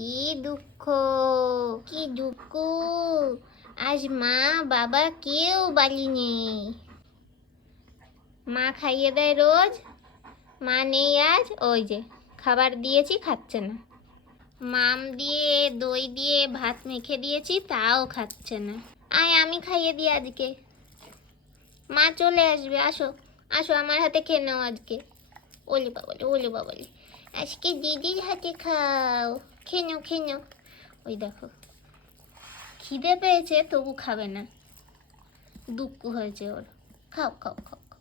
কি দুঃখ, কি দুঃখ। আজ মা বাবা কেউ বাড়ি নেই। মা খাইয়ে দেয় রোজ, মা নেই আজ। ওই যে খাবার দিয়েছি, খাচ্ছে না। মাম দিয়ে দই দিয়ে ভাত মেখে দিয়েছি, তাও খাচ্ছে না। আয় আমি খাইয়ে দিই আজকে। মা চলে আসবে, আসো আসো আমার হাতে খেয়ে নাও আজকে। ওলে বাবলে, ওলে বাবলে, আজকে দিদির হাতে খাও। খেয়ে নাও, খেয়ে নাও। ওই দেখো, খিদে পেয়েছে তবু খাবে না, দুঃখ হয়েছে ওর। খাও খাও খাও খাও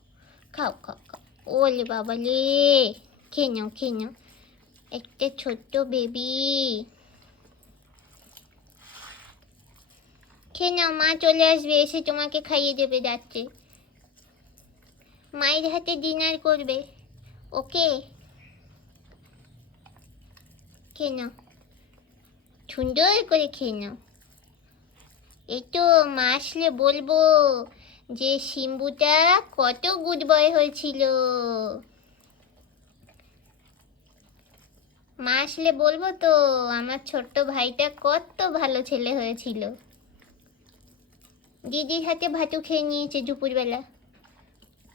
খাও খাও খাও। ওলে বাবালে, খেয়ে নাও, খেয়ে নাও। একটা ছোট্ট বেবি, খেয়ে নাও। মা চলে আসবে, এসে তোমাকে খাইয়ে দেবে। যাচ্ছে, মায়ের হাতে ডিনার করবে। ওকে, খেয়ে নাও, সুন্দর করে খেয়ে নাও। এই তো মা আসলে বলবো যে শিম্বুটা কত গুড বয় হয়েছিল। মা আসলে বলবো তো আমার ছোট্ট ভাইটা কত ভালো ছেলে হয়েছিল। দিদির হাতে ভাতু খেয়ে নিয়েছে দুপুরবেলা।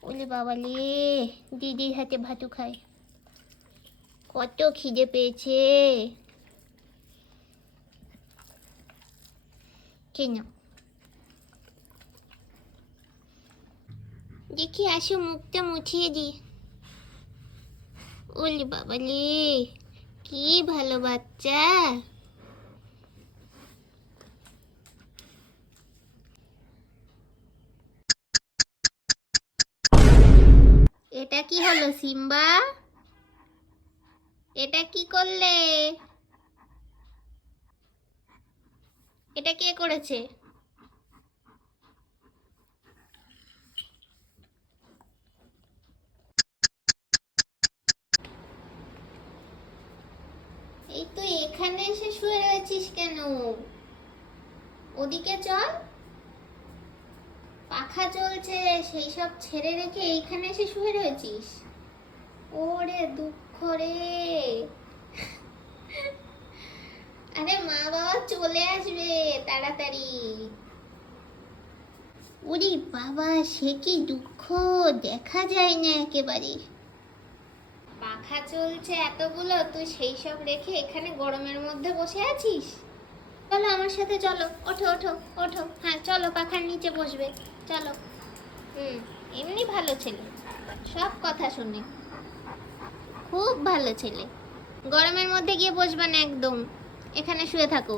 ওলে বাবালে, দিদির হাতে ভাতু খায়। কত খিদে পেয়েছে। খেয়ে নাও। দেখি আসো, মুখটা মুছিয়ে দি। ওলে বাবালে, কি ভালো বাচ্চা। এটা কি হলো সিম্বা? এটা কি করলে? এটা কে করেছে? এই তুই এখানে এসে শুয়ে রয়েছিস কেন? ওদিকে চল, পাখা চলছে, সেই সব ছেড়ে রেখে এইখানে এসে শুয়ে রয়েছিস। ওরে দুঃখ রে। আরে মা বাবা চলে আসবে তাড়াতাড়ি। ওরে বাবা, সে কি দুঃখ, দেখা যায় না একেবারে। পাখা চলছে এতগুলো, তুই সেই সব রেখে এখানে গরমের মধ্যে বসে আছিস। চলো আমার সাথে, চলো, ওঠো ওঠো ওঠো। হ্যাঁ চলো, পাখার নিচে বসবে। চলো। এমনি ভালো ছেলে, সব কথা শুনে, খুব ভালো ছেলে। গরমের মধ্যে গিয়ে বসবে না একদম, এখানে শুয়ে থাকো।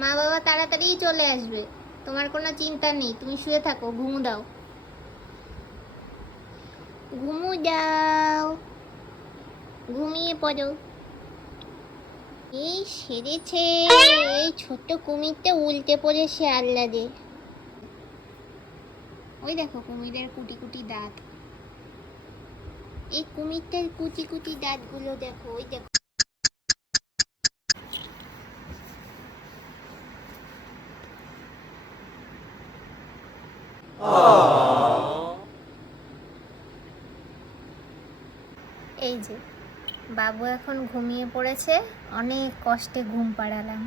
মা বাবা তাড়াতাড়ি চলে আসবে, তোমার কোনো চিন্তা নেই। তুমি শুয়ে থাকো, ঘুমু দাও, ঘুমু দাও, ঘুমিয়ে পড়ো। এই সেরেছে, এই ছোট্ট কুমিরটা উল্টে পড়েছে আহ্লাদে। ওই দেখো কুমিরের কুটি কুটি দাঁত। এই কুমিরটার কুটি কুটি দাঁতগুলো দেখো, ওই দেখো। এই যে বাবু এখন ঘুমিয়ে পড়েছে, অনেক কষ্টে ঘুম পাড়ালাম।